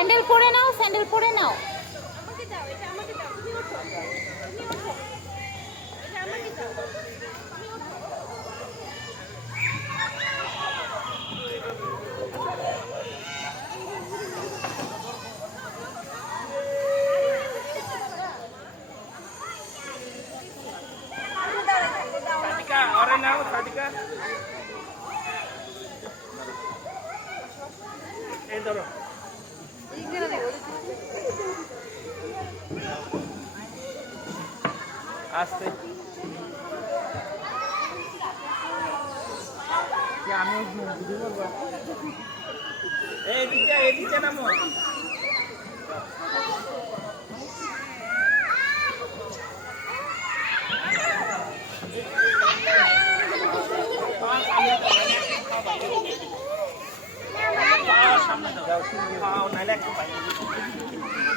Sandal পরে নাও, sandal পরে নাও। আমাকে দাও, এটা আমাকে দাও, তুমি ওঠো, তুমি ওঠো, এটা আমাকে দাও, তুমি ওঠো। Sadika, orang nào Sadika? এই ধরো আস্তে আমি এদিকে নামো সামনে দাও নাইলে একটু